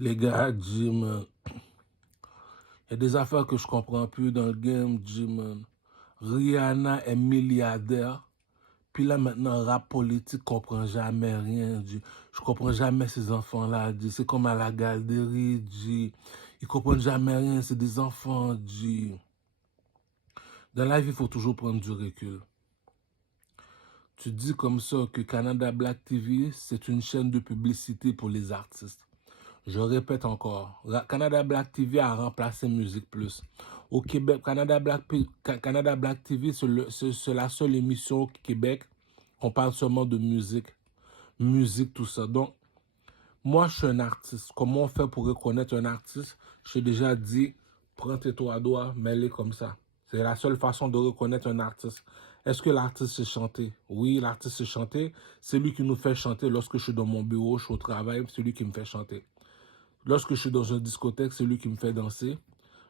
Les gars, Jim, il y a des affaires que je comprends plus dans le game, Jim. Rihanna est milliardaire. Puis là, maintenant, rap politique, comprend jamais rien, G. Je comprends jamais ces enfants-là, G. C'est comme à la galerie, G. Ils comprennent jamais rien, c'est des enfants, G. Dans la vie, il faut toujours prendre du recul. Tu dis comme ça que Canada Black TV, c'est une chaîne de publicité pour les artistes. Je répète encore, Canada Black TV a remplacé Musique Plus. Au Québec, Canada Black TV, c'est la seule émission au Québec qu'on parle seulement de musique, tout ça. Donc, moi, je suis un artiste. Comment on fait pour reconnaître un artiste? Je t'ai déjà dit, prends tes trois doigts, mets-les comme ça. C'est la seule façon de reconnaître un artiste. Est-ce que l'artiste sait chanter? Oui, l'artiste sait chanter. C'est lui qui nous fait chanter lorsque je suis dans mon bureau, je suis au travail, c'est lui qui me fait chanter. Lorsque je suis dans une discothèque, c'est lui qui me fait danser.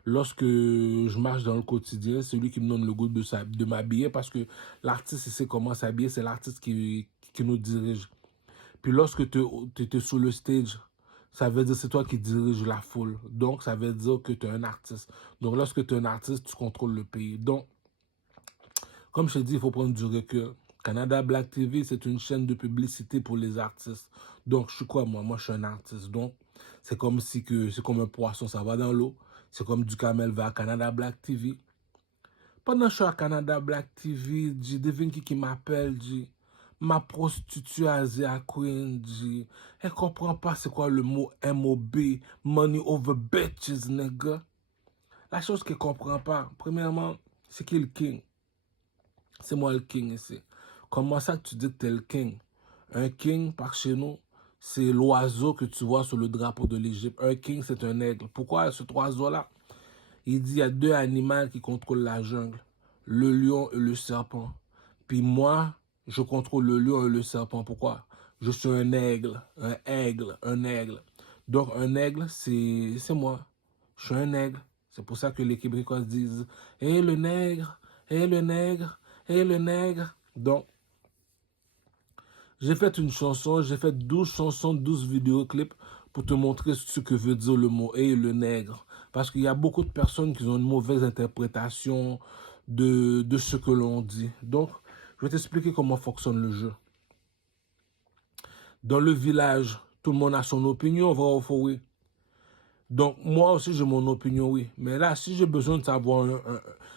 Lorsque je marche dans le quotidien, c'est lui qui me donne le goût de m'habiller parce que l'artiste, il sait comment s'habiller, c'est l'artiste qui nous dirige. Puis lorsque tu es sur le stage, ça veut dire que c'est toi qui dirige la foule. Donc, ça veut dire que tu es un artiste. Donc, lorsque tu es un artiste, tu contrôles le pays. Donc, comme je t'ai dit, il faut prendre du recul. Canada Black TV, c'est une chaîne de publicité pour les artistes. Donc, je suis quoi, moi? Moi, je suis un artiste. Donc, c'est comme si que c'est comme un poisson, ça va dans l'eau. C'est comme du camel va à Canada Black TV. Pendant que je suis à Canada Black TV, j'ai devine qui m'appelle, j'ai ma prostituée Asia Queen, j'ai elle comprend pas c'est quoi le mot MOB, Money Over Bitches, nigga. La chose qu'elle comprend pas, premièrement, c'est qui le king? C'est moi le king ici. Comment ça que tu dis que t'es le king? Un king, par chez nous, c'est l'oiseau que tu vois sur le drapeau de l'Égypte. Un king, c'est un aigle. Pourquoi ce oiseau-là? Il dit il y a deux animaux qui contrôlent la jungle. Le lion et le serpent. Puis moi, je contrôle le lion et le serpent. Pourquoi? Je suis un aigle. Un aigle. Un aigle. Donc un aigle, c'est moi. Je suis un aigle. C'est pour ça que les Québécois disent hé le nègre, hé le nègre, hé le nègre. Donc, j'ai fait une chanson, j'ai fait 12 chansons, 12 vidéoclips pour te montrer ce que veut dire le mot et le nègre. Parce qu'il y a beaucoup de personnes qui ont une mauvaise interprétation de ce que l'on dit. Donc, je vais t'expliquer comment fonctionne le jeu. Dans le village, tout le monde a son opinion, vrai ou faux, oui. Donc, moi aussi, j'ai mon opinion, oui. Mais là, si j'ai besoin de savoir,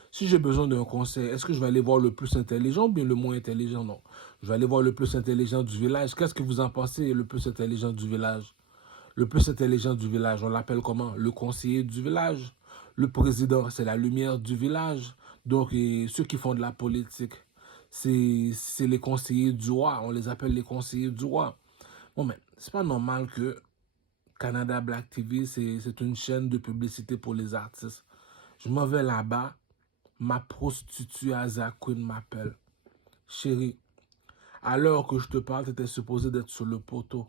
si j'ai besoin d'un conseil, est-ce que je vais aller voir le plus intelligent ou bien le moins intelligent? Non. Je vais aller voir le plus intelligent du village. Qu'est-ce que vous en pensez, le plus intelligent du village? Le plus intelligent du village, on l'appelle comment? Le conseiller du village. Le président, c'est la lumière du village. Donc, ceux qui font de la politique, c'est les conseillers du roi. On les appelle les conseillers du roi. Bon, mais c'est pas normal que Canada Black TV, c'est une chaîne de publicité pour les artistes. Je m'en vais là-bas, ma prostituée Aza Queen m'appelle. Chérie, à l'heure que je te parle, tu étais supposé d'être sur le poteau.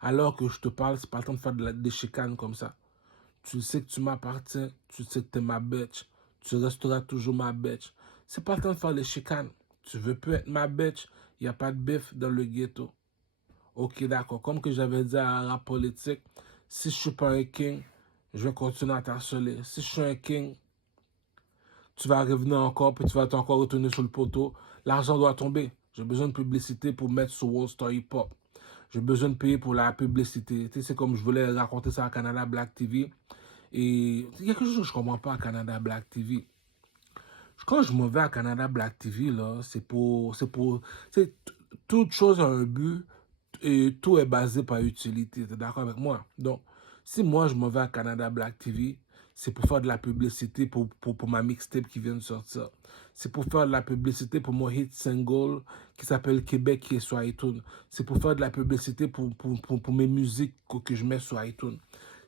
À l'heure que je te parle, c'est pas le temps de faire des chicanes comme ça. Tu sais que tu m'appartiens, tu sais que tu es ma bitch, tu resteras toujours ma bitch. C'est pas le temps de faire les chicanes. Tu veux plus être ma bitch, il n'y a pas de bif dans le ghetto. Ok, d'accord. Comme que j'avais dit à la politique, si je suis pas un king, je vais continuer à t'harceler. Si je suis un king, tu vas revenir encore, puis tu vas encore retourner sur le poteau. L'argent doit tomber. J'ai besoin de publicité pour mettre sur Wall Star Hip Hop. J'ai besoin de payer pour la publicité. Tu sais, c'est comme je voulais raconter ça à Canada Black TV. Et il y a quelque chose que je comprends pas à Canada Black TV. Quand je m'en vais à Canada Black TV, là, toute chose a un but et tout est basé par utilité. Tu es d'accord avec moi? Donc, si moi je m'en vais à Canada Black TV, c'est pour faire de la publicité pour ma mixtape qui vient de sortir. C'est pour faire de la publicité pour mon hit single qui s'appelle Québec qui est sur iTunes. C'est pour faire de la publicité pour mes musiques que je mets sur iTunes.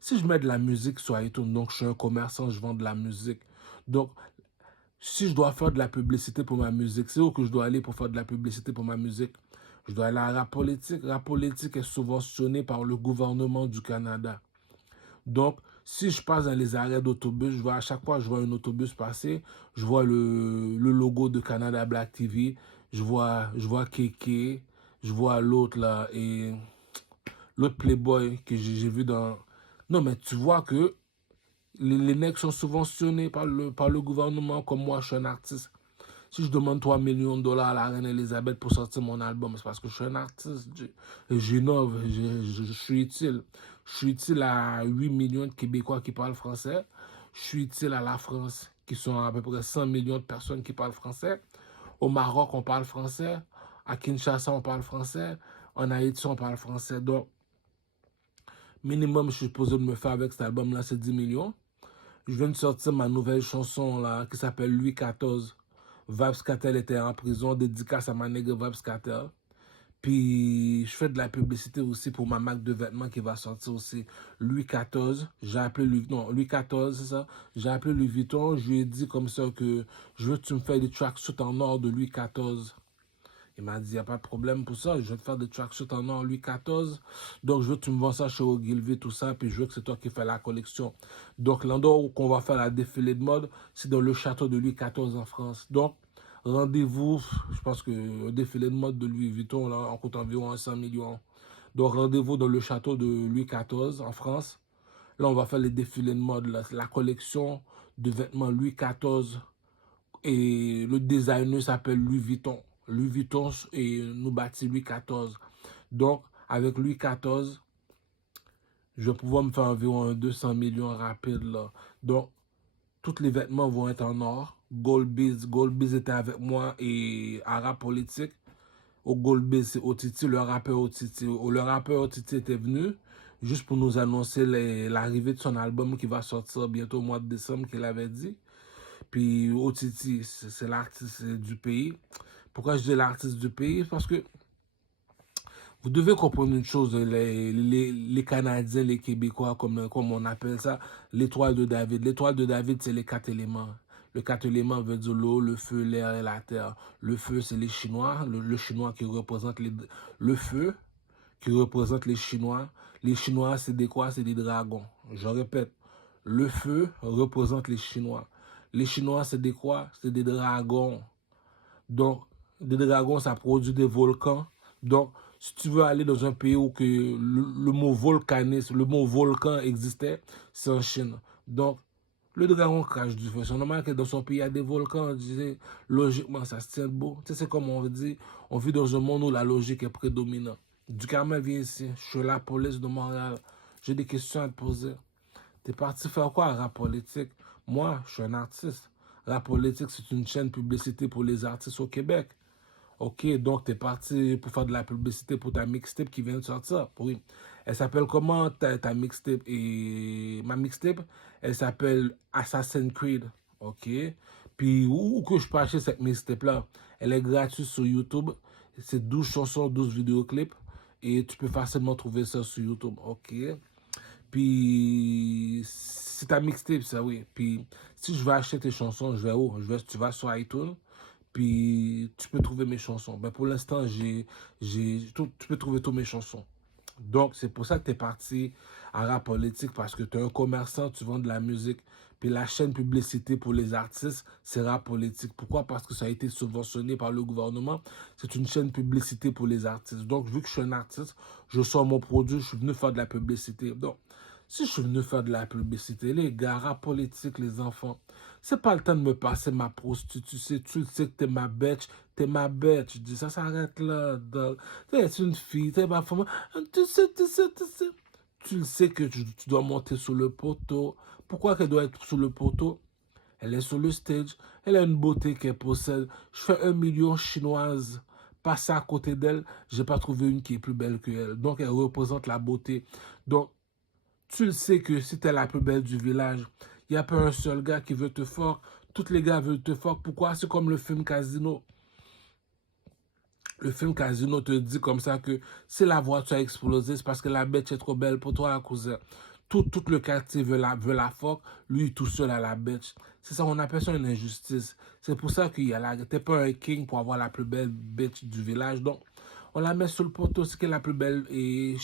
Si je mets de la musique sur iTunes, donc je suis un commerçant, je vends de la musique. Donc, si je dois faire de la publicité pour ma musique, c'est où que je dois aller pour faire de la publicité pour ma musique? Je dois aller à Rap Politique. Rap Politique est subventionné par le gouvernement du Canada. Donc, si je passe dans les arrêts d'autobus, je vois à chaque fois que je vois un autobus passer, je vois le logo de Canada Black TV, je vois Keke, je vois l'autre là, et l'autre Playboy que j'ai vu Non, mais tu vois que les nègres sont subventionnés par le gouvernement, comme moi, je suis un artiste. Si je demande 3 millions de dollars à la reine Elisabeth pour sortir mon album, c'est parce que je suis un artiste. J'innove, je suis utile. Je suis utile à 8 millions de Québécois qui parlent français. Je suis utile à la France, qui sont à peu près 100 millions de personnes qui parlent français. Au Maroc, on parle français. À Kinshasa, on parle français. En Haïti, on parle français. Donc, minimum, je suis supposé de me faire avec cet album-là, c'est 10 millions. Je viens de sortir ma nouvelle chanson là, qui s'appelle Louis XIV. Vybz Kartel était en prison, dédicace à ma nègre Vybz Kartel. Puis je fais de la publicité aussi pour ma marque de vêtements qui va sortir aussi Louis XIV. J'ai appelé Louis, non, Louis XIV, c'est ça. J'ai appelé Louis Vuitton, je lui ai dit comme ça que je veux que tu me fasses des tracksuits en or de Louis XIV. Il m'a dit, il n'y a pas de problème pour ça. Je vais te faire des tracksuits en or Louis XIV. Donc, je veux que tu me vends ça chez Ogilvy, tout ça. Puis, je veux que c'est toi qui fais la collection. Donc, l'endroit où on va faire la défilé de mode, c'est dans le château de Louis XIV en France. Donc, rendez-vous. Je pense que le défilé de mode de Louis Vuitton, là, on coûte environ 100 millions. Donc, rendez-vous dans le château de Louis XIV en France. Là, on va faire les défilés de mode, là, la collection de vêtements Louis XIV et le designer s'appelle Louis Vuitton. Louis Vuitton et nous bâtit Louis XIV. Donc, avec Louis XIV, je vais pouvoir me faire environ 200 millions rapide là. Donc, tous les vêtements vont être en or. Goldbiz était avec moi et Arabe Politique. Au Goldbiz, c'est Otiti, le rappeur Otiti. Le rappeur Otiti était venu juste pour nous annoncer l'arrivée de son album qui va sortir bientôt au mois de décembre, qu'il avait dit. Puis Otiti, c'est l'artiste du pays. Pourquoi je dis l'artiste du pays? Parce que vous devez comprendre une chose, les Canadiens, les Québécois, comme on appelle ça, l'étoile de David. L'étoile de David, c'est les 4 éléments. Le 4 éléments veut dire l'eau, le feu, l'air et la terre. Le feu, c'est les Chinois. Le Chinois qui représente le feu, qui représente les Chinois. Les Chinois, c'est des quoi? C'est des dragons. Je répète, le feu représente les Chinois. Les Chinois, c'est des quoi? C'est des dragons. Donc, des dragons, ça produit des volcans. Donc, si tu veux aller dans un pays où que le mot volcanisme, le mot volcan existait, c'est en Chine. Donc, le dragon crache du feu. C'est normal que dans son pays, il y a des volcans. Logiquement, ça se tient beau. Tu sais, c'est comme on dit, on vit dans un monde où la logique est prédominante. Du Carmel, viens ici. Je suis la police de Montréal. J'ai des questions à te poser. T'es parti faire quoi à Rap Politique? Moi, je suis un artiste. Rap Politique, c'est une chaîne publicité pour les artistes au Québec. Ok, donc t'es parti pour faire de la publicité pour ta mixtape qui vient de sortir. Oui. Elle s'appelle comment ta mixtape? Et ma mixtape, elle s'appelle Assassin's Creed. Ok. Puis où que je peux acheter cette mixtape-là? Elle est gratuite sur YouTube. C'est 12 chansons, 12 vidéoclips. Et tu peux facilement trouver ça sur YouTube. Ok. Puis, c'est ta mixtape, ça, oui. Puis, si je veux acheter tes chansons, je vais où? Tu vas sur iTunes, puis tu peux trouver mes chansons. Ben, pour l'instant, tu peux trouver toutes mes chansons. Donc, c'est pour ça que tu es parti à Rap Politique, parce que tu es un commerçant, tu vends de la musique. Puis la chaîne publicité pour les artistes, c'est Rap Politique. Pourquoi? Parce que ça a été subventionné par le gouvernement. C'est une chaîne publicité pour les artistes. Donc, vu que je suis un artiste, je sors mon produit, je suis venu faire de la publicité. Donc, si je suis venu faire de la publicité, les gars, Rap Politique, les enfants, c'est pas le temps de me passer ma prostituée. Tu le sais que t'es ma bête. T'es ma bête. Je dis, ça s'arrête là. T'es une fille, t'es ma femme. Tu sais. Tu le sais que tu dois monter sur le poteau. Pourquoi qu'elle doit être sur le poteau? Elle est sur le stage. Elle a une beauté qu'elle possède. Je fais 1 million chinoise. Passer à côté d'elle, j'ai pas trouvé une qui est plus belle que elle. Donc, elle représente la beauté. Donc, tu le sais que si t'es la plus belle du village, il n'y a pas un seul gars qui veut te fuck. Tous les gars veulent te fuck. Pourquoi? C'est comme le film Casino. Le film Casino te dit comme ça que si la voiture a explosé, c'est parce que la bête est trop belle pour toi, cousin. Tout le quartier veut la fuck, lui tout seul à la bête. C'est ça, on appelle ça une injustice. C'est pour ça qu'il y a la... T'es pas un king pour avoir la plus belle bitch du village. Donc, on la met sur le poteau, c'est qu'elle est la plus belle et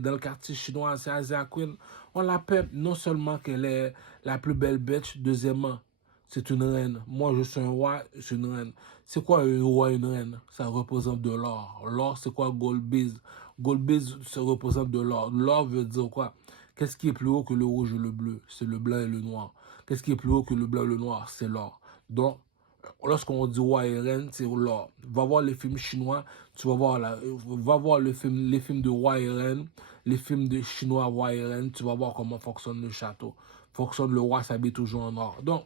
dans le quartier chinois, c'est Asia Queen. On l'appelle non seulement qu'elle est la plus belle bitch, deuxièmement, c'est une reine. Moi, je suis un roi, je suis une reine. C'est quoi un roi, une reine? Ça représente de l'or. L'or, c'est quoi Gold Biz? Gold Biz, ça représente de l'or. L'or veut dire quoi? Qu'est-ce qui est plus haut que le rouge et le bleu? C'est le blanc et le noir. Qu'est-ce qui est plus haut que le blanc et le noir? C'est l'or. Donc, lorsqu'on dit roi et reine, c'est l'or. Va voir les films chinois, tu vas voir, va voir les films de roi et reine, les films de chinois roi et reine, tu vas voir comment fonctionne le château. Fonctionne, le roi s'habille toujours en or. Donc,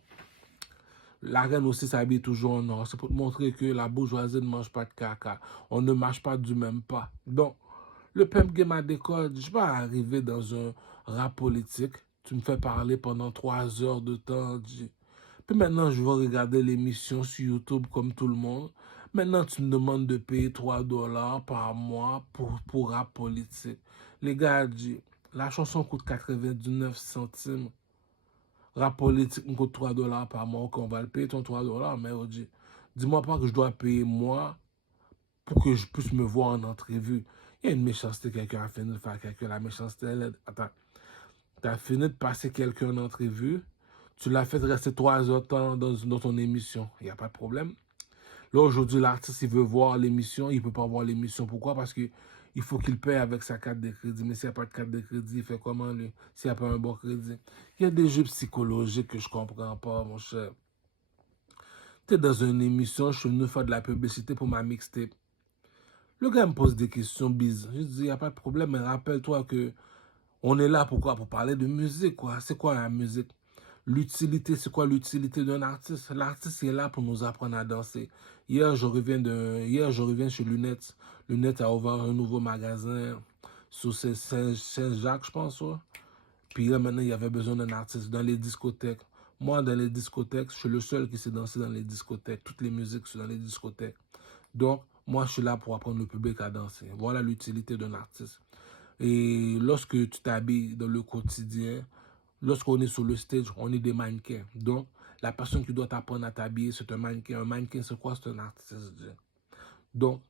la reine aussi s'habille toujours en or. C'est pour te montrer que la bourgeoisie ne mange pas de caca. On ne marche pas du même pas. Donc, le pimp game à décode, je ne vais pas arriver dans un rap politique. Tu me fais parler pendant 3 heures de temps. Puis maintenant, je vais regarder l'émission sur YouTube comme tout le monde. Maintenant, tu me demandes de payer 3 dollars par mois pour rap politique. Les gars, la chanson coûte 99 centimes. Rap politique me coûte 3 dollars par mois. Ok, on va le payer ton 3 dollars, mais dis-moi pas que je dois payer moi pour que je puisse me voir en entrevue. Il y a une méchanceté, quelqu'un a fini de faire quelqu'un. La méchanceté, attends, tu as fini de passer quelqu'un en entrevue, tu l'as fait rester 3 heures de temps dans ton émission. Il n'y a pas de problème. Là, aujourd'hui, l'artiste, il veut voir l'émission, il ne peut pas voir l'émission. Pourquoi? Parce que il faut qu'il paye avec sa carte de crédit. Mais s'il n'y a pas de carte de crédit, il fait comment, lui? S'il n'y a pas un bon crédit. Il y a des jeux psychologiques que je ne comprends pas, mon cher. Tu es dans une émission, je suis venu faire de la publicité pour ma mixtape. Le gars me pose des questions bizarres. Je dis, il n'y a pas de problème, mais rappelle-toi que on est là pourquoi? Pour parler de musique, quoi. C'est quoi la musique? L'utilité, c'est quoi l'utilité d'un artiste? L'artiste est là pour nous apprendre à danser. Hier, je reviens chez Lunettes. Lunettes a ouvert un nouveau magasin sur Saint-Jacques, je pense. Ouais. Puis là, maintenant, il y avait besoin d'un artiste dans les discothèques. Moi, dans les discothèques, je suis le seul qui sait danser dans les discothèques. Toutes les musiques sont dans les discothèques. Donc, moi, je suis là pour apprendre le public à danser. Voilà l'utilité d'un artiste. Et lorsque tu t'habilles dans le quotidien, lorsqu'on est sur le stage, on est des mannequins. Donc, la personne qui doit t'apprendre à t'habiller, c'est un mannequin. Un mannequin, c'est quoi? C'est un artiste. Donc,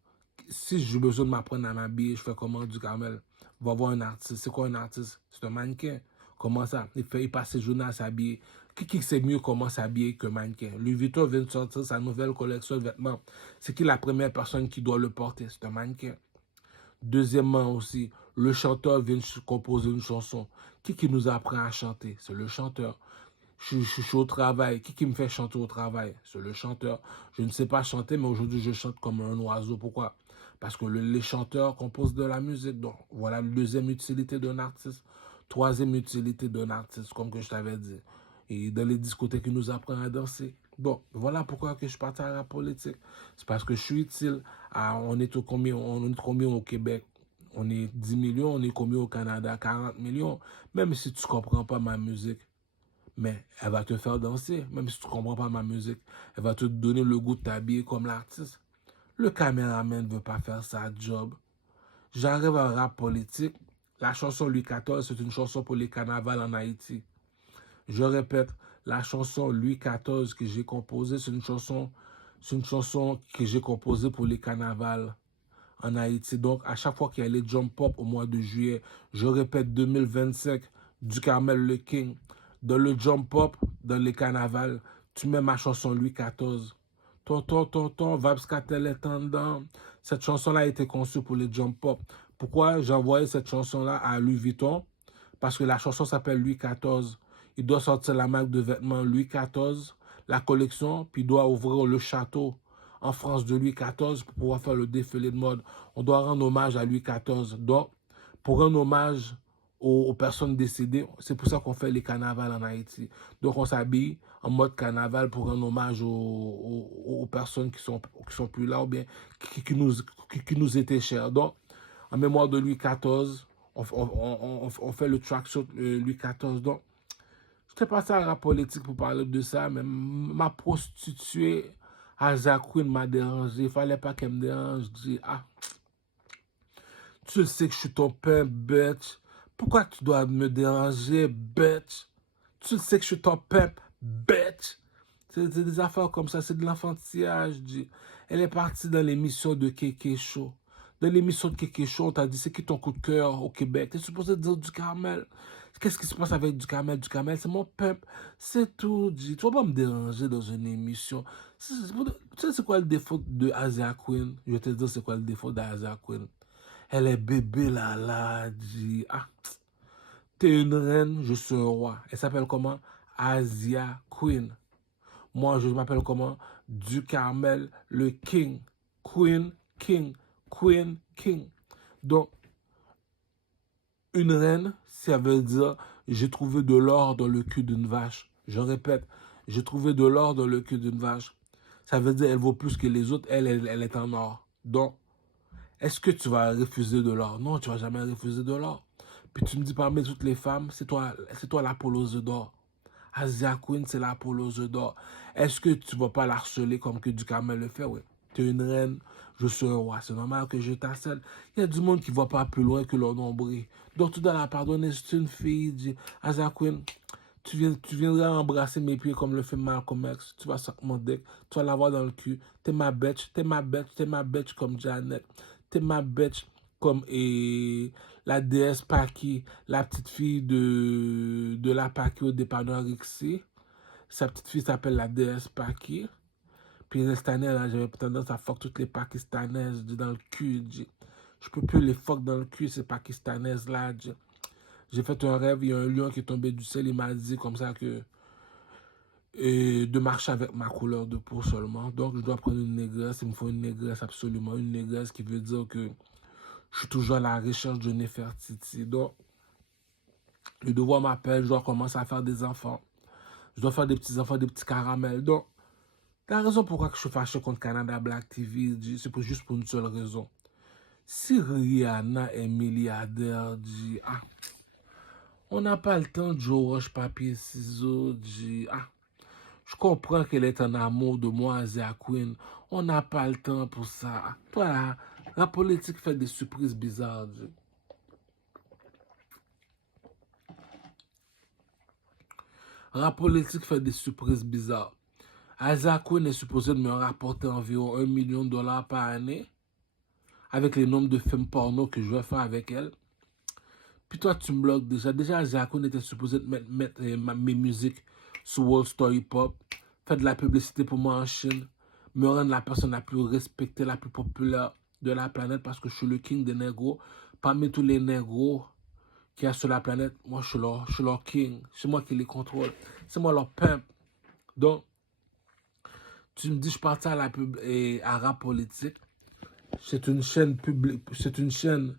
si j'ai besoin de m'apprendre à m'habiller, je fais comment du Carmel? Va voir un artiste. C'est quoi un artiste? C'est un mannequin. Comment ça? Il passe ses journées à s'habiller. Qui sait mieux comment s'habiller qu'un mannequin? Louis Vuitton vient de sortir sa nouvelle collection de vêtements. C'est qui la première personne qui doit le porter? C'est un mannequin. Deuxièmement aussi, le chanteur vient de composer une chanson. Qui nous apprend à chanter? C'est le chanteur. Je suis au travail. Qui me fait chanter au travail? C'est le chanteur. Je ne sais pas chanter, mais aujourd'hui, je chante comme un oiseau. Pourquoi? Parce que les chanteurs composent de la musique. Donc, voilà la deuxième utilité d'un artiste. Troisième utilité d'un artiste, comme que je t'avais dit. Et dans les discothèques, il nous apprend à danser. Bon, voilà pourquoi que je partais à la politique. C'est parce que je suis utile. On est combien au Québec? On est 10 millions. On est combien au Canada? 40 millions. Même si tu ne comprends pas ma musique, mais elle va te faire danser. Même si tu ne comprends pas ma musique, elle va te donner le goût de t'habiller comme l'artiste. Le caméraman ne veut pas faire sa job. J'arrive à un rap politique. La chanson Louis XIV, c'est une chanson pour les carnavals en Haïti. Je répète, la chanson Louis XIV que j'ai composée, c'est une chanson que j'ai composée pour les carnavals en Haïti. Donc, à chaque fois qu'il y a les Jump Pop au mois de juillet, je répète 2025, du Carmel le King. Dans le Jump Pop, dans les carnavals, tu mets ma chanson Louis XIV. Tonton, Vabs Cartel est en dedans. Cette chanson-là a été conçue pour les Jump Pop. Pourquoi j'ai envoyé cette chanson-là à Louis Vuitton? Parce que la chanson s'appelle Louis XIV. Il doit sortir la marque de vêtements Louis XIV, la collection, puis il doit ouvrir le château en France de Louis XIV pour pouvoir faire le défilé de mode. On doit rendre hommage à Louis XIV. Donc, pour rendre hommage aux personnes décédées, c'est pour ça qu'on fait les carnavals en Haïti. Donc, on s'habille en mode carnaval pour rendre hommage aux personnes qui sont plus là ou bien qui nous étaient chères. Donc, en mémoire de Louis XIV, on fait le track sur Louis XIV. Donc, je t'ai passé à la politique pour parler de ça, mais ma prostituée Aza Queen m'a dérangé. Il fallait pas qu'elle me dérange. Je dis, tu sais que je suis ton père, bitch. Pourquoi tu dois me déranger, bitch? Tu sais que je suis ton père, bitch. C'est des affaires comme ça, c'est de l'enfantillage. Elle est partie dans l'émission de Kéké Show. Dans l'émission de Kéké Show, on t'a dit c'est qui ton coup de cœur au Québec? T'es supposé dire du Carmel. Qu'est-ce qui se passe avec du Carmel? Du Carmel, c'est mon peuple. C'est tout, G. Tu vas pas me déranger dans une émission. Tu sais c'est quoi le défaut de Asia Queen? Je vais te dire c'est quoi le défaut d'Asia Queen. Elle est bébé là, G. T'es une reine, je suis un roi. Elle s'appelle comment? Asia Queen. Moi, je m'appelle comment? Du Carmel, le King. Queen, King. Queen, King. Donc, une reine, ça veut dire j'ai trouvé de l'or dans le cul d'une vache. Je répète, j'ai trouvé de l'or dans le cul d'une vache. Ça veut dire elle vaut plus que les autres, elle est en or. Donc, est-ce que tu vas refuser de l'or? Non, tu vas jamais refuser de l'or. Puis tu me dis parmi toutes les femmes, c'est toi l'Apollo d'or. Asia Queen, c'est l'Apollo d'or. Est-ce que tu vas pas l'harceler comme que du Carmel le fait? Oui. Tu es une reine, je suis un roi. C'est normal que je t'harcèle. Il y a du monde qui ne va pas plus loin que leur nombril. Donc tu dois la pardonner. C'est une fille. Dit, Asia Queen, tu viendras embrasser mes pieds comme le fait Malcolm X. Tu vas suck mon deck. Tu vas l'avoir dans le cul. T'es ma bitch. T'es ma bitch. T'es ma bitch comme Janet. T'es ma bitch comme la déesse Paki, la petite fille de la Paki au dépanneur Rixi. Sa petite fille s'appelle la déesse Paki. Puis cette année, là, j'avais tendance à fuck toutes les Pakistanaises dans le cul. Je peux plus les fuck dans le cul, ces Pakistanaises là. J'ai fait un rêve, il y a un lion qui est tombé du ciel, il m'a dit comme ça que de marcher avec ma couleur de peau seulement. Donc je dois prendre une négresse, il me faut une négresse absolument, une négresse qui veut dire que je suis toujours à la recherche de Nefertiti. Donc le devoir m'appelle, je dois commencer à faire des enfants. Je dois faire des petits enfants, des petits caramels. Donc la raison pourquoi je suis fâché contre Canada Black TV, c'est juste pour une seule raison. Si Rihanna est milliardaire, on n'a pas le temps de jouer au roche, papier, ciseaux, je comprends qu'elle est en amour de moi, Asia Queen. On n'a pas le temps pour ça. Toi, là, la politique fait des surprises bizarres, La politique fait des surprises bizarres. Asia Queen est supposé de me rapporter environ 1 million de dollars par année avec les nombres de films porno que je vais faire avec elle. Puis toi, tu me bloques déjà. Déjà, Asia Queen était supposé de mettre mes musiques sur World Story Pop, faire de la publicité pour moi en Chine, me rendre la personne la plus respectée, la plus populaire de la planète parce que je suis le king des négros. Parmi tous les négros qu'il y a sur la planète, moi, je suis leur king. C'est moi qui les contrôle. C'est moi leur pimp. Donc, tu me dis, je partais à la pub et à rap politique. C'est une chaîne publique, c'est une chaîne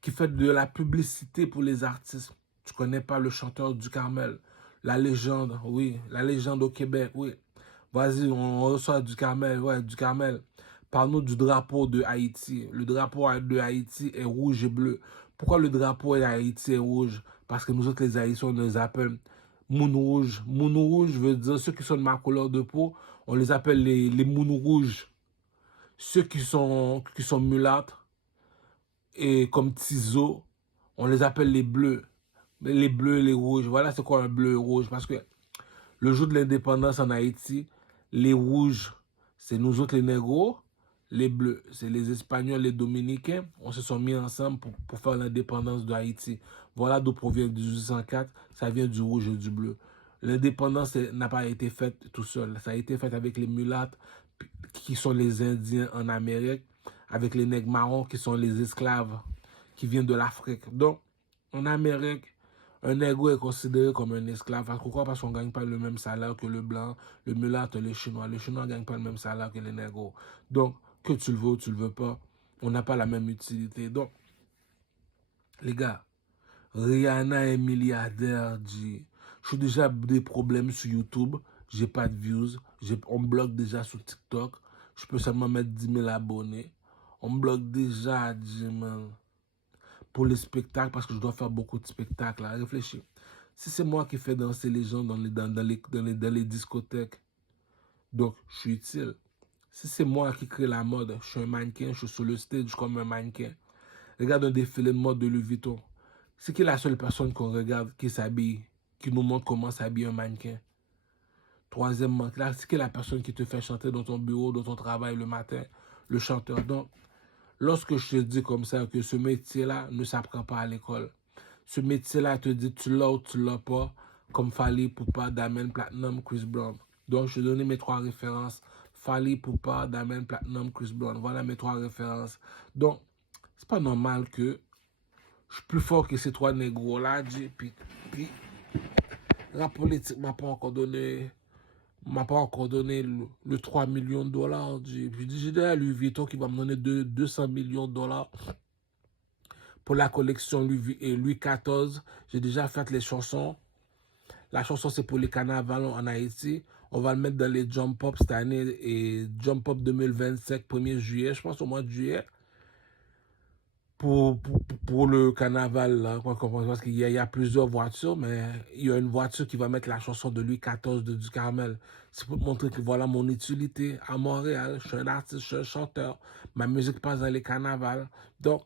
qui fait de la publicité pour les artistes. Tu connais pas le chanteur du Carmel, la légende, oui, la légende au Québec, oui. Vas-y, on reçoit du Carmel, ouais, du Carmel. Parle-nous du drapeau de Haïti. Le drapeau de Haïti est rouge et bleu. Pourquoi le drapeau de Haïti est rouge? Parce que nous autres, les Haïtiens, on les appelle Moun rouge. Moun rouge veut dire ceux qui sont de ma couleur de peau, on les appelle les Moun rouges. Ceux qui sont mulâtres et comme Tizo, on les appelle les bleus. Les bleus et les rouges. Voilà c'est quoi un bleu et rouge. Parce que le jour de l'indépendance en Haïti, les rouges, c'est nous autres les négros. Les bleus, c'est les Espagnols, les Dominicains. On se sont mis ensemble pour faire l'indépendance de Haïti. Voilà d'où provient 1804. Ça vient du rouge et du bleu. L'indépendance n'a pas été faite tout seul. Ça a été fait avec les mulattes qui sont les Indiens en Amérique, avec les nègres marrons qui sont les esclaves qui viennent de l'Afrique. Donc, en Amérique, un nègre est considéré comme un esclave. Pourquoi? Parce qu'on ne gagne pas le même salaire que le blanc, le mulâtre, le chinois. Le chinois ne gagne pas le même salaire que les nègres. Donc, que tu le veux ou tu le veux pas, on n'a pas la même utilité. Donc, les gars, Rihanna est milliardaire, je suis déjà des problèmes sur YouTube, j'ai pas de views, on me bloque déjà sur TikTok, je peux seulement mettre 10 000 abonnés. On me bloque déjà, man, pour les spectacles, parce que je dois faire beaucoup de spectacles. Là. Réfléchis. Si c'est moi qui fais danser les gens dans les discothèques, donc je suis utile. Si c'est moi qui crée la mode, je suis un mannequin, je suis sur le stage comme un mannequin. Regarde un défilé de mode de Louis Vuitton. C'est qui la seule personne qu'on regarde qui s'habille, qui nous montre comment s'habille un mannequin? Troisièmement, c'est qui la personne qui te fait chanter dans ton bureau, dans ton travail le matin? Le chanteur. Donc, lorsque je te dis comme ça que ce métier-là ne s'apprend pas à l'école, ce métier-là te dit tu l'as ou tu l'as pas, comme Fally Ipupa, Diamond Platinum, Chris Brown. Donc, je vais donner mes 3 références. Fally Ipupa, Diamond Platinum, Chris Brown. Voilà mes 3 références. Donc, c'est pas normal que Je suis plus fort que ces trois négros là, dit. Puis la politique m'a pas encore donné le 3 millions de dollars. Puis j'ai dit à Louis Vuitton qui va me donner 200 millions de dollars pour la collection Louis XIV. J'ai déjà fait les chansons. La chanson, c'est pour les carnavals en Haïti. On va le mettre dans les Jump Up cette année. Et Jump Up 2025, 1er juillet, je pense au mois de juillet. Pour le carnaval, là, parce qu'il y a plusieurs voitures, mais il y a une voiture qui va mettre la chanson de Louis XIV de Du Carmel. C'est pour te montrer que voilà mon utilité à Montréal. Je suis un artiste, je suis un chanteur. Ma musique passe dans les carnavals. Donc,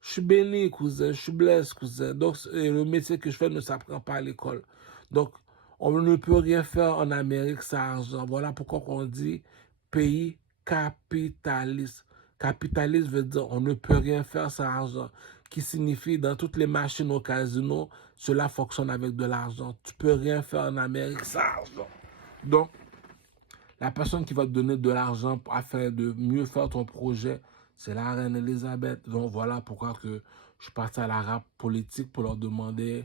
je suis béni, cousin. Je suis blessé, cousin. Donc, le métier que je fais ne s'apprend pas à l'école. Donc, on ne peut rien faire en Amérique sans argent. Voilà pourquoi on dit pays capitaliste. Capitaliste veut dire on ne peut rien faire sans argent. Qui signifie dans toutes les machines au casino, cela fonctionne avec de l'argent. Tu peux rien faire en Amérique sans argent. Donc, la personne qui va te donner de l'argent afin de mieux faire ton projet, c'est la reine Elisabeth. Donc voilà pourquoi que je suis parti à la rap politique pour leur demander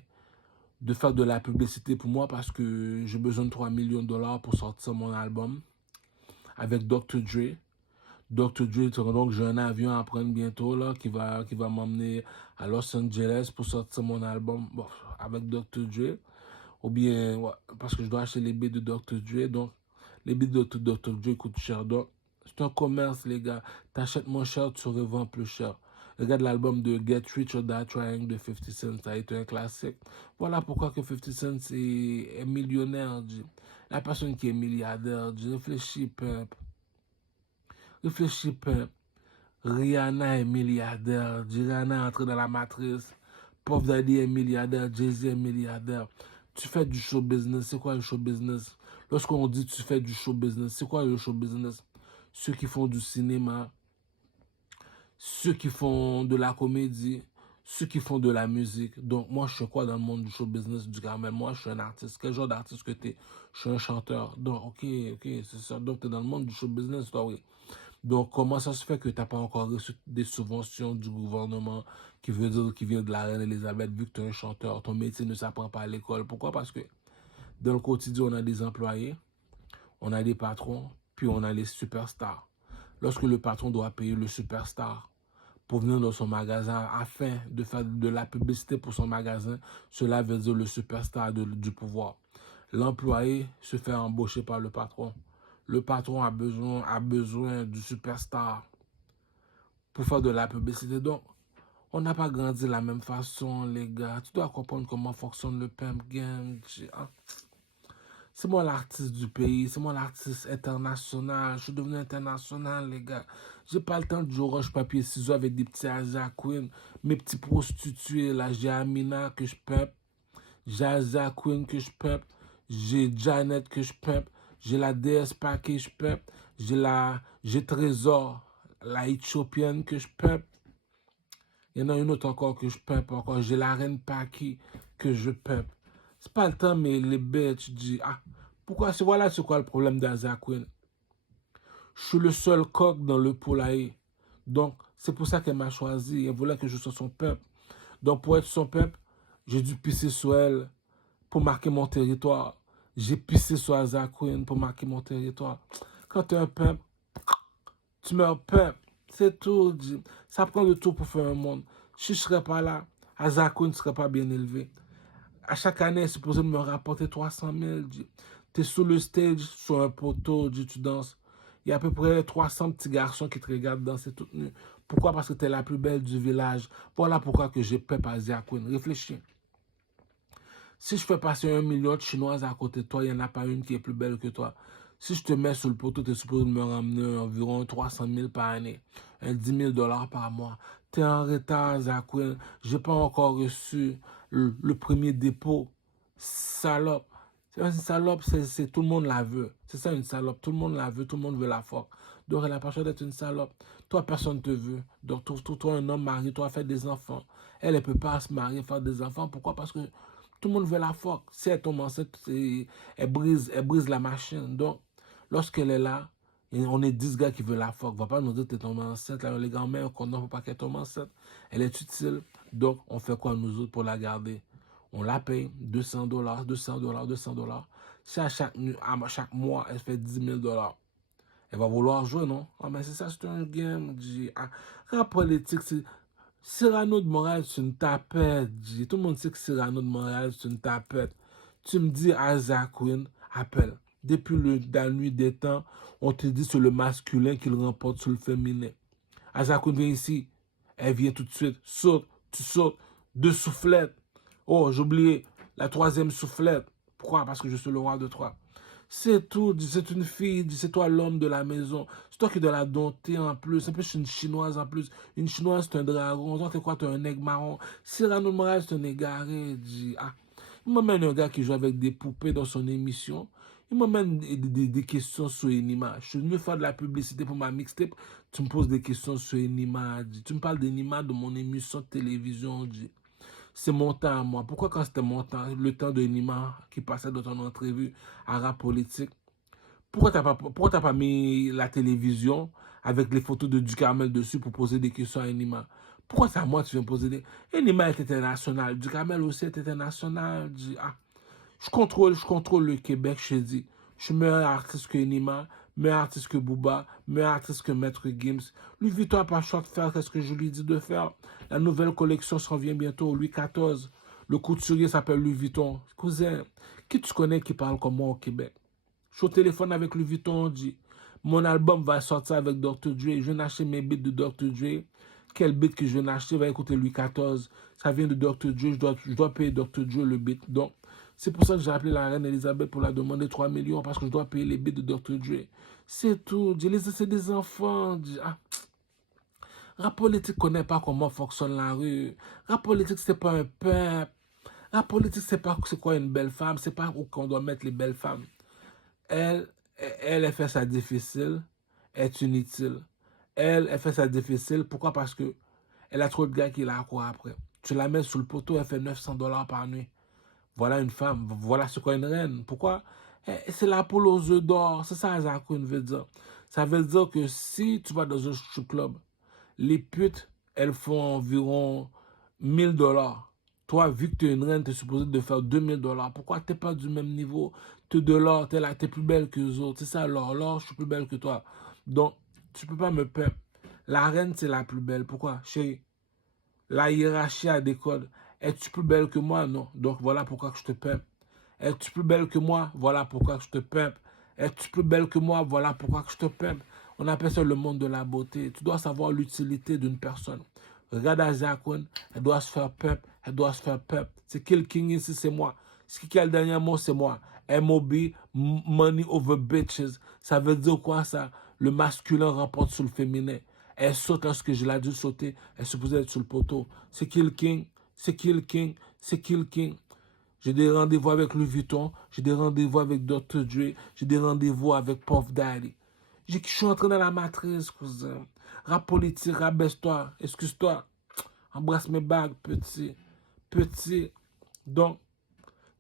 de faire de la publicité pour moi parce que j'ai besoin de 3 millions de dollars pour sortir mon album avec Dr. Dre. Dr. Dre, donc j'ai un avion à prendre bientôt là, qui va m'emmener à Los Angeles pour sortir mon album avec Dr. Dre. Ou bien, ouais, parce que je dois acheter les bits de Dr. Dre. Donc, les bits de Dr. Dre coûtent cher. Donc, c'est un commerce, les gars. T'achètes moins cher, tu revends plus cher. Regarde l'album de Get Rich or Die Trying de 50 Cent. Ça a été un classique. Voilà pourquoi que 50 Cent est millionnaire. Dit. La personne qui est milliardaire, dit, réfléchis, peuple. Réfléchis, peuple. Rihanna est milliardaire. Rihanna est entrée dans la matrice. Puff Daddy est milliardaire. Jay-Z est milliardaire. Tu fais du show business. C'est quoi le show business? Lorsqu'on dit tu fais du show business, c'est quoi le show business? Ceux qui font du cinéma, ceux qui font de la comédie, ceux qui font de la musique. Donc, moi, je suis quoi dans le monde du show business du Carmel? Moi, je suis un artiste. Quel genre d'artiste que tu es? Je suis un chanteur. Donc, ok, c'est ça. Donc, tu es dans le monde du show business, toi, oui. Donc, comment ça se fait que tu n'as pas encore reçu des subventions du gouvernement qui veut dire qui vient de la reine Elisabeth vu que tu es un chanteur? Ton métier ne s'apprend pas à l'école. Pourquoi? Parce que dans le quotidien, on a des employés, on a des patrons, puis on a les superstars. Lorsque le patron doit payer le superstar pour venir dans son magasin afin de faire de la publicité pour son magasin, cela veut dire le superstar du pouvoir. L'employé se fait embaucher par le patron. Le patron a besoin du superstar pour faire de la publicité. Donc, on n'a pas grandi de la même façon, les gars. Tu dois comprendre comment fonctionne le pimp game. C'est moi l'artiste du pays, c'est moi l'artiste international. Je suis devenu international, les gars. J'ai pas le temps de jouer roche, papier, ciseaux avec des petits Asia Queen. Mes petits prostituées, là, j'ai Amina que je pimp. J'ai Asia Queen que je pimp. J'ai Janet que je pimp. J'ai la DS que je pimp. J'ai Trésor, la Éthiopienne que je pimp. Il y en a une autre encore que je pimp encore. J'ai la reine Paki que je pimp. C'est pas le temps, mais les bêtes, je dis, pourquoi, voilà c'est quoi le problème d'Asia Queen. Je suis le seul coq dans le poulailler. Donc, c'est pour ça qu'elle m'a choisi. Elle voulait que je sois son peuple. Donc, pour être son peuple, j'ai dû pisser sur elle pour marquer mon territoire. J'ai pissé sur Asia Queen pour marquer mon territoire. Quand tu es un peuple, tu meurs peuple. C'est tout. Ça prend de tout pour faire un monde. Si je ne serais pas là, Asia Queen ne serait pas bien élevé. À chaque année, elle est supposée me rapporter 300 000. Tu es sur le stage, sur un poteau, tu danses. Il y a à peu près 300 petits garçons qui te regardent danser toute nue. Pourquoi? Parce que tu es la plus belle du village. Voilà pourquoi que j'ai peur à Asia Queen. Réfléchis. Si je fais passer 1 million de Chinoises à côté de toi, il n'y en a pas une qui est plus belle que toi. Si je te mets sur le poteau, tu es supposé me ramener environ 300 000 par année. 10 000 $ par mois. Tu es en retard, Zaquin. Je n'ai pas encore reçu le premier dépôt. Salope. C'est une salope, tout le monde la veut. C'est ça une salope. Tout le monde la veut, tout le monde veut la force. Donc elle n'a pas choisi d'être une salope. Toi, personne ne te veut. Donc trouve-toi un homme, marie-toi, fais des enfants. Elle ne peut pas se marier, faire des enfants. Pourquoi? Parce que tout le monde veut la force. Si elle tombe enceinte, elle brise la machine. Donc, lorsqu'elle est là, Et on est 10 gars qui veulent la fuck. Va pas nous dire que t'es tombé enceinte. Là, les gars, mais un condom, faut pas qu'elle tombe enceinte. Elle est utile. Donc, on fait quoi nous autres pour la garder? On la paye 200$, 200$, 200$. Si à chaque mois, elle fait 10 000$. Elle va vouloir jouer, non? Ah, mais c'est ça, c'est un game. Rap politique, c'est... Cyrano de Montréal, c'est une tapette. Tout le monde sait que Cyrano de Montréal, c'est une tapette. Tu me dis, Isaac Queen, appelle. Depuis la nuit des temps, on te dit sur le masculin qu'il remporte sur le féminin. Isaac Queen vient ici. Elle vient tout de suite. Saute, tu sautes. 2 soufflettes. Oh, j'ai oublié la 3e soufflette. Pourquoi? Parce que je suis le roi de 3. C'est tout, c'est une fille, c'est toi l'homme de la maison. C'est toi qui dois la dompter en plus. En plus, je suis une chinoise en plus. Une chinoise, c'est un dragon. Toi, t'es quoi? T'es un aigle marron. Cyrano de Montréal, c'est un égaré. Il m'emmène un gars qui joue avec des poupées dans son émission. Il m'emmène des questions sur Enima. Je suis venu faire de la publicité pour ma mixtape. Tu me poses des questions sur Enima. Tu me parles d'Enima de mon émission de télévision. C'est mon temps à moi. Pourquoi quand c'était mon temps, le temps de Nima qui passait dans ton entrevue à rap politique, pourquoi t'as pas mis la télévision avec les photos de Ducamel dessus pour poser des questions à Nima? Pourquoi c'est à moi que tu viens poser des... Nima est international, Ducamel aussi est international. Je contrôle le Québec, je te dis. Je suis meilleur artiste que Nima, meilleur artiste que Booba, meilleur artiste que Maître Gims. Louis Vuitton n'a pas le choix de faire ce que je lui dis de faire. La nouvelle collection s'en vient bientôt, Louis XIV. Le couturier s'appelle Louis Vuitton. Cousin, qui tu connais qui parle comme moi au Québec? Je suis au téléphone avec Louis Vuitton, on dit. Mon album va sortir avec Dr. Dre. Je viens d'acheter mes beats de Dr. Dre. Quel beat que je viens d'acheter va écouter Louis XIV. Ça vient de Dr. Dre. Je dois payer Dr. Dre le beat. Donc, c'est pour ça que j'ai appelé la reine Elisabeth pour la demander 3 millions parce que je dois payer les beats de Dr. Dre. C'est tout. C'est des enfants. Rap politique connaît pas comment fonctionne la rue. Rap politique, c'est pas un peuple. Rap politique, c'est pas c'est quoi une belle femme. C'est pas où qu'on doit mettre les belles femmes. Elle, elle fait ça difficile, est inutile. Elle fait ça difficile. Pourquoi? Parce que elle a trop de gars qui la croient après. Tu la mets sous le poteau, elle fait 900$ par nuit. Voilà une femme, voilà ce qu'est une reine. Pourquoi? C'est la poule aux œufs d'or. C'est ça, Isaac Queen veut dire. Ça veut dire que si tu vas dans un strip club, les putes, elles font environ 1000$. Toi, vu que tu es une reine, tu es supposé de faire 2000$. Pourquoi tu n'es pas du même niveau? Tu es de l'or, tu es plus belle que les autres. C'est ça, l'or. L'or, je suis plus belle que toi. Donc, tu peux pas me perdre. La reine, c'est la plus belle. Pourquoi? Chérie, la hiérarchie a des codes. Es-tu plus belle que moi? Non. Donc, voilà pourquoi que je te pimpe. Es-tu plus belle que moi? Voilà pourquoi que je te pimpe. Es-tu plus belle que moi? Voilà pourquoi que je te pimpe. On appelle ça le monde de la beauté. Tu dois savoir l'utilité d'une personne. Regarde Azakun, elle doit se faire pimp, elle doit se faire pimp. C'est qui le king ici? C'est moi. Ce qui a le dernier mot, c'est moi. MOB, money over bitches. Ça veut dire quoi ça? Le masculin remporte sur le féminin. Elle saute lorsque je l'ai dû sauter. Elle est supposée être sur le poteau. C'est qui le king? C'est qui le king? C'est qui le king? J'ai des rendez-vous avec Louis Vuitton. J'ai des rendez-vous avec Dr. Dre. J'ai des rendez-vous avec Puff Daddy. Je suis entré dans la matrice, cousin. Rap politique, rabaisse-toi. Excuse-toi. Embrasse mes bagues, petit. Petit. Donc,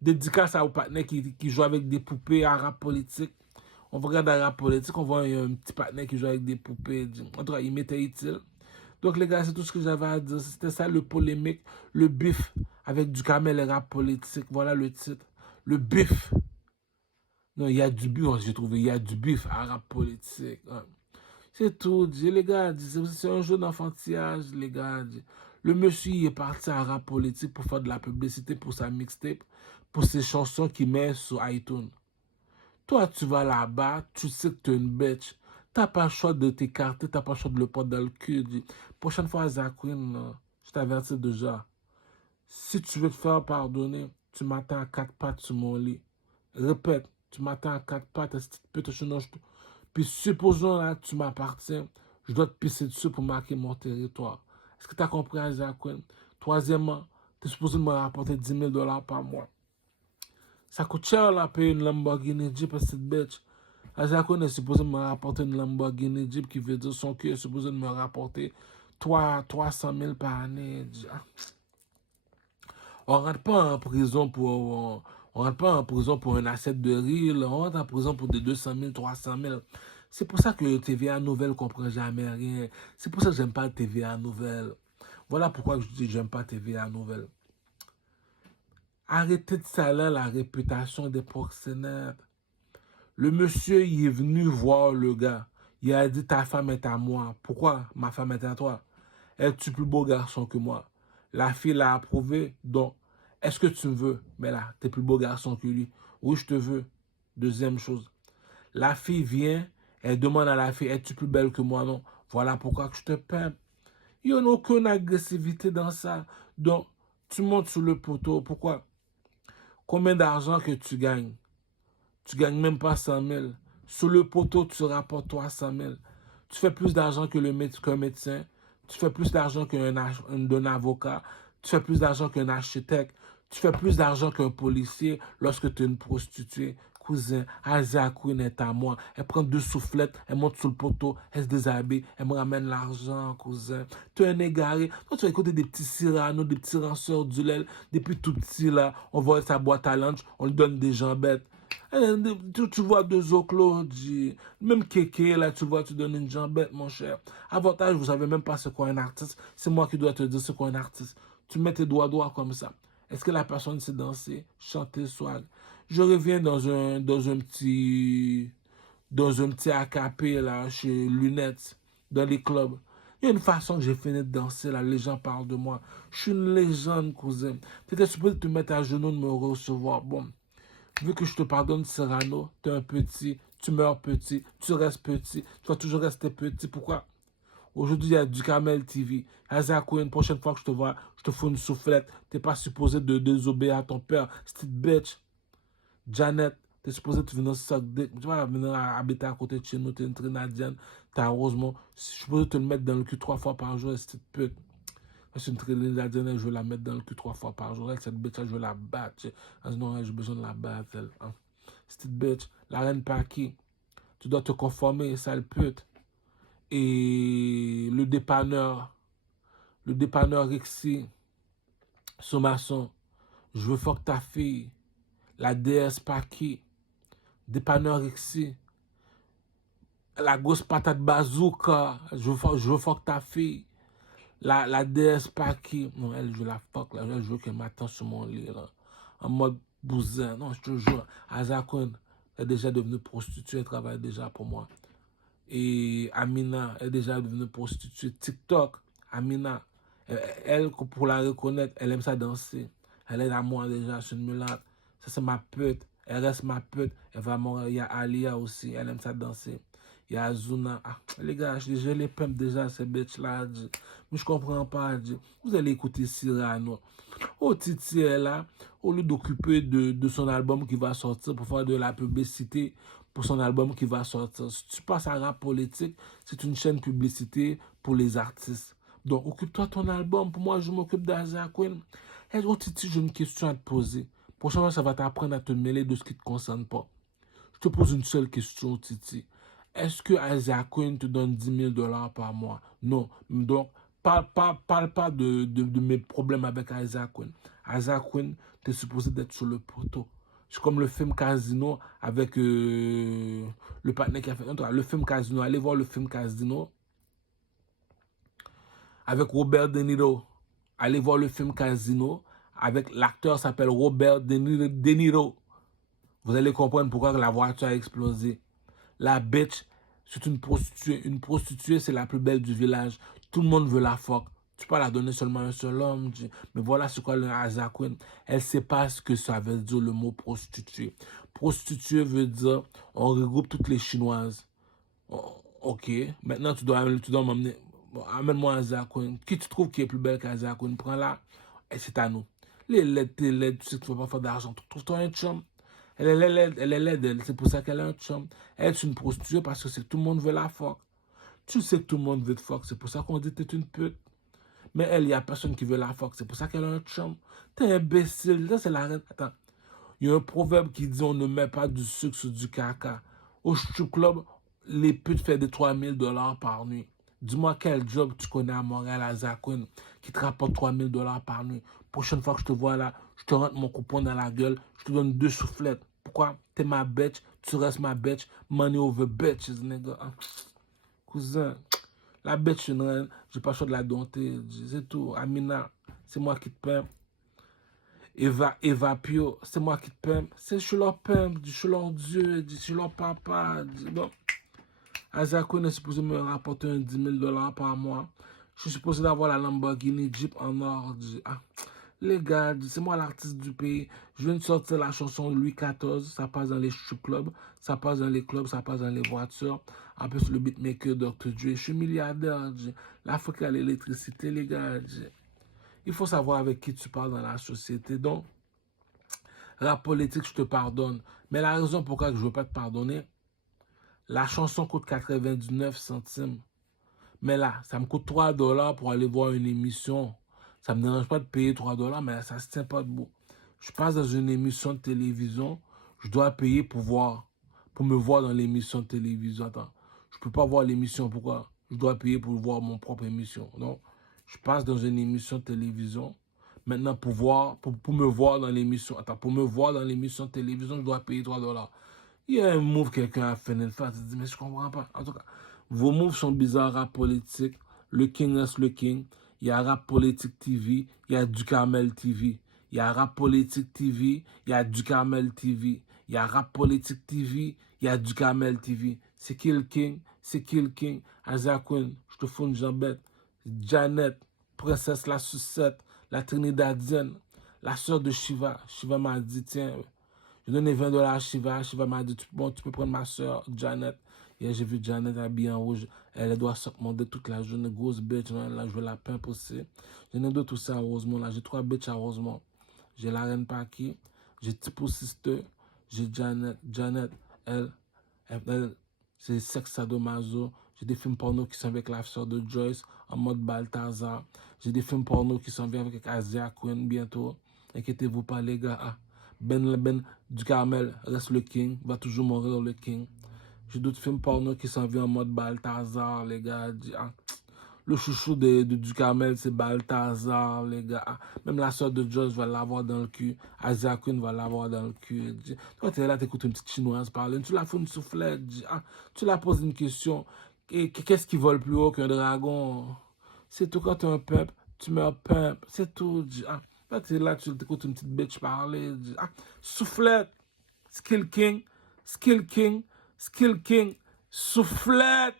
dédicace à aux partenaires qui jouent avec des poupées à rap politique. On regarde à rap politique, on voit un petit partenaire qui joue avec des poupées. En tout cas, il m'était utile. Donc, les gars, c'est tout ce que j'avais à dire. C'était ça le polémique, le bif avec du camel et rap politique. Voilà le titre. Le bif. Non, il y a du bif, j'ai trouvé. Il y a du bif à rap politique. C'est tout, les gars. C'est un jeu d'enfantillage, les gars. Le monsieur il est parti à rap politique pour faire de la publicité pour sa mixtape, pour ses chansons qu'il met sur iTunes. Toi, tu vas là-bas, tu sais que tu es une bitch. T'as pas le choix de t'écarter, t'as pas le choix de le prendre dans le cul. Prochaine fois, Zach Queen, je t'avertis déjà. Si tu veux te faire pardonner, tu m'attends à 4 pattes sur mon lit. Répète, tu m'attends à 4 pattes, puis supposons là, tu m'appartiens, je dois te pisser dessus pour marquer mon territoire. Est-ce que tu as compris, Isaac Queen? Troisièmement, tu es supposé me rapporter 10 000$ par mois. Ça coûte cher là, payer une Lamborghini Jeep à cette bitch. Isaac Queen est supposé me rapporter une Lamborghini Jeep qui veut dire son cul est supposé me rapporter 300 000 par année. On rentre pas en prison pour... On rentre pas en prison pour un assiette de riz, on rentre en prison pour des 200 000, 300 000. C'est pour ça que TVA Nouvelle ne comprend jamais rien. C'est pour ça que j'aime pas TVA Nouvelle. Voilà pourquoi je dis que j'aime pas TVA Nouvelle. Arrêtez de salir la réputation des proxénètes. Le monsieur, il est venu voir le gars. Il a dit, ta femme est à moi. Pourquoi ma femme est à toi? Es-tu plus beau garçon que moi? La fille l'a approuvé. Donc, est-ce que tu me veux? Mais là, tu es plus beau garçon que lui. Oui, je te veux. Deuxième chose. La fille vient, elle demande à la fille, es-tu plus belle que moi? Non. Voilà pourquoi que je te peins. Il n'y a aucune agressivité dans ça. Donc, tu montes sur le poteau. Pourquoi? Combien d'argent que tu gagnes? Tu gagnes même pas 100 000. Sur le poteau, tu rapportes 300 000. Tu fais plus d'argent qu'un médecin. Tu fais plus d'argent qu'un avocat. Tu fais plus d'argent qu'un architecte. Tu fais plus d'argent qu'un policier lorsque tu es une prostituée. Cousin, Asia Queen est à moi. Elle prend 2 soufflettes, elle monte sur le poteau, elle se déshabille, elle me ramène l'argent, cousin. Tu es un égaré. Toi, tu vas écouter des petits Cyrano, des petits ranceurs du lait. Depuis tout petit, là, on voit sa boîte à lunch, on lui donne des jambettes. Tu vois 2 Claudie. Même Kéké, là, tu vois, tu donnes une jambette, mon cher. Avantage, vous savez même pas ce qu'est un artiste. C'est moi qui dois te dire ce qu'est un artiste. Tu mets tes doigts droits comme ça. Est-ce que la personne sait danser, chanter, swag? Je reviens dans un petit acapé, là, chez Lunettes, dans les clubs. Il y a une façon que j'ai fini de danser, là, les gens parlent de moi. Je suis une légende, cousin. Tu étais supposé te mettre à genoux de me recevoir. Bon. Vu que je te pardonne, Cyrano, tu es un petit, tu meurs petit, tu restes petit, tu vas toujours rester petit. Pourquoi? Aujourd'hui, il y a du Camel TV. Azako, une prochaine fois que je te vois, je te fous une soufflette. Tu n'es pas supposé de désobéir à ton père. Petite bitch. Janet, tu es supposé de venir suck dick. Tu vas venir habiter à côté de chez nous, tu es une Trinadienne, tu as Rosemont. Je suis supposé te le mettre dans le cul 3 fois par jour, petite pute. Je suis une Trinadienne, je vais la mettre dans le cul 3 fois par jour. Cette bitch, je vais la battre. Non, j'ai besoin de la battre. Hein. Cette bitch, la reine Paki, tu dois te conformer, sale pute. Et le dépanneur Rixi, Sommaçon, je veux fuck ta fille. La déesse Paki, dépanneur Rixi, la grosse patate bazooka, je veux fuck ta fille. La déesse Paki, non, elle, je la fuck, là, je veux qu'elle m'attende sur mon lit, là, en mode bousin. Non, je te jure, Azakon est déjà devenue prostituée, elle travaille déjà pour moi. Et Amina est déjà devenue prostituée. TikTok, Amina, elle, pour la reconnaître, elle aime ça danser. Elle est à moi déjà, c'est une mulâtre. Ça, c'est ma pute. Elle reste ma pute. Elle va mourir. Il y a Alia aussi, elle aime ça danser. Il y a Azuna. Ah, les gars, je les pump déjà, ces bitches-là. Mais je comprends pas. Vous allez écouter Cyrano. Oh, Titi est là, au lieu d'occuper de son album qui va sortir pour faire de la publicité pour son album qui va sortir. Si tu passes à rap politique, c'est une chaîne publicité pour les artistes. Donc, occupe-toi de ton album. Pour moi, je m'occupe d'Asia Queen. Et oh, Titi, j'ai une question à te poser. Prochainement, ça va t'apprendre à te mêler de ce qui ne te concerne pas. Je te pose une seule question, Titi. Est-ce que Asia Queen te donne 10 000 $ par mois? Non. Donc, parle pas de mes problèmes avec Asia Queen. Asia Queen, tu es supposé d'être sur le poteau. C'est comme le film Casino avec le partenaire qui a fait. Le film Casino. Allez voir le film Casino avec Robert De Niro. Allez voir le film Casino avec l'acteur s'appelle Robert De Niro. Vous allez comprendre pourquoi la voiture a explosé. La bitch, c'est une prostituée. Une prostituée, c'est la plus belle du village. Tout le monde veut la fuck. Tu peux la donner seulement à un seul homme. Mais voilà ce qu'est le Asia Queen. Elle ne sait pas ce que ça veut dire le mot prostituée. Prostituée veut dire on regroupe toutes les Chinoises. Oh, ok. Maintenant, tu dois m'emmener. Bon, amène-moi Asia Queen. Qui tu trouves qui est plus belle qu'Asia Queen? Prends-la. Et c'est à nous. Les LED, tu sais que tu ne vas pas faire d'argent. Trouve-toi un chum. Elle est laide, c'est pour ça qu'elle a un chum. Elle est une prostituée parce que tout le monde veut la fuck. Tu sais que tout le monde veut te fuck, c'est pour ça qu'on dit que t'es une pute. Mais elle, il n'y a personne qui veut la fuck, c'est pour ça qu'elle a un chum. T'es imbécile, là c'est la reine. Attends, il y a un proverbe qui dit on ne met pas du sucre sur du caca. Au strip club, les putes font des 3 000 $ par nuit. Dis-moi quel job tu connais à Montréal, à Zakoun, qui te rapporte 3 000 $ par nuit. Prochaine fois que je te vois là, je te rentre mon coupon dans la gueule, je te donne 2 soufflettes. Pourquoi? T'es ma bitch, tu restes ma bitch, money over bitches, nigga. Ah, cousin, la bitch, j'ai pas le choix de la dompter, c'est tout. Amina, c'est moi qui te paie. Eva Pio, c'est moi qui te paie. Je suis leur père, je suis leur Dieu, je suis leur papa. Donc, Azakoun est supposé me rapporter un 10 000 $ par mois. Je suis supposé d'avoir la Lamborghini Jeep en or. Ah, les gars, c'est moi l'artiste du pays. Je viens de sortir la chanson Louis XIV. Ça passe dans les strip clubs, ça passe dans les clubs, ça passe dans les voitures. En plus, le beatmaker Dr. Dre. Je suis milliardaire. L'Afrique a l'électricité, les gars. Il faut savoir avec qui tu parles dans la société. Donc, la politique, je te pardonne. Mais la raison pourquoi je ne veux pas te pardonner, la chanson coûte 99 centimes. Mais là, ça me coûte 3 $ pour aller voir une émission. Ça ne me dérange pas de payer 3 $, mais ça ne se tient pas debout. Je passe dans une émission de télévision, je dois payer pour me voir dans l'émission de télévision. Attends, je ne peux pas voir l'émission, pourquoi? Je dois payer pour voir mon propre émission. Donc, je passe dans une émission de télévision. Maintenant, pour me voir dans l'émission, pour me voir dans l'émission de télévision, je dois payer 3 $. Il y a un move que quelqu'un a fait, tu te dis, mais je comprends pas. En tout cas, vos moves sont bizarres, rap politique. Le King reste le King. Il y a Rap Politique TV, il y a Ducarmel TV. Il y a Rap Politique TV, il y a Ducarmel TV. Il y a Rap Politique TV, il y a Ducarmel TV. C'est qui le King? C'est qui le King? Azakoun, je te fous une jambette. Janet, Princesse la Sucette, la Trinidadienne, la sœur de Shiva. Shiva m'a dit, tiens, j'ai donné 20 $ à Shiva. Shiva m'a dit, bon, tu peux prendre ma soeur, Janet. Hier, j'ai vu Janet habillée en rouge. Elle doit se commander toute la journée. Grosse bitch, là, je veux la pimpe aussi. J'en ai d'autres aussi à Rosemont, là. J'ai 3 bitches à Rosemont. J'ai la Reine Paki. J'ai Tipo Sister. J'ai Janet. Janet, elle c'est sexe sadomaso. J'ai des films porno qui sont avec la sœur de Joyce en mode Balthazar. J'ai des films porno qui sont avec Asia Queen bientôt. Inquiétez-vous pas, les gars. Ah. Ben Ducarmel reste le King, va toujours mourir le King. J'ai d'autres films porno qui s'en viennent en mode Balthazar, les gars. Ah. Le chouchou de Ducarmel, c'est Balthazar, les gars. Ah. Même la soeur de Joyce va l'avoir dans le cul. Asia Queen va l'avoir dans le cul. Toi, tu es là, tu écoutes une petite chinoise parler. Tu la fous une soufflette. Ah. Tu la poses une question. Qu'est-ce qui vole plus haut qu'un dragon? C'est tout, quand tu es un pimp, tu mets un pimp. C'est tout. Ah. Là, tu es là, tu écoutes une petite bitch parler. Ah. Soufflette. Skill King. Skill King. Skill King. Soufflette.